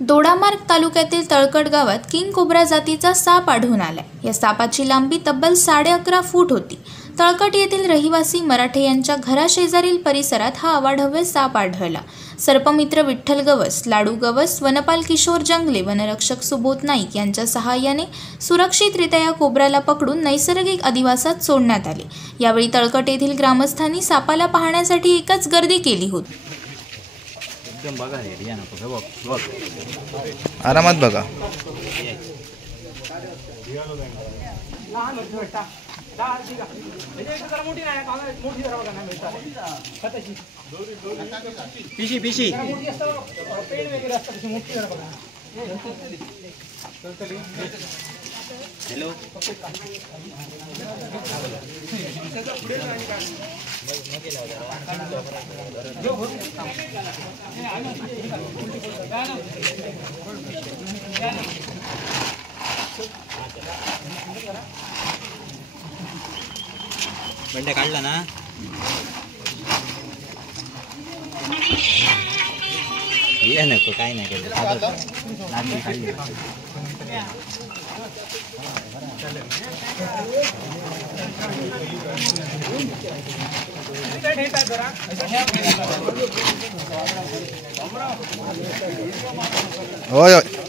दोडामार्ग तालुक्यातील तळकट गावात king cobra जातीचा साप आढळून आलाय। या सापाची लांबी तब्बल 11.5 फूट होती। तळकट येथील रहिवासी मराठे यांच्या घराशेजारील परिसरात हा अवाढव्य साप आढळला। सर्पमित्र विठ्ठल गवस, लाडू गवस, वनपाल किशोर जंगले, वनरक्षक सुबोध नाईक यांच्या सहाय्याने सुरक्षितरित्या या कोब्राला पकडून नैसर्गिक अधिवासात सोडण्यात आले। यावेळी तळकट येथील ग्रामस्थांनी सापाला पाहण्यासाठी एकच गर्दी केली होती। एकदम बघा रे या नको बघ आरामात बघा। पिशी पिशी हॅलो बंड्या काढला ना ये नको काय नाही केलं काढली होय होय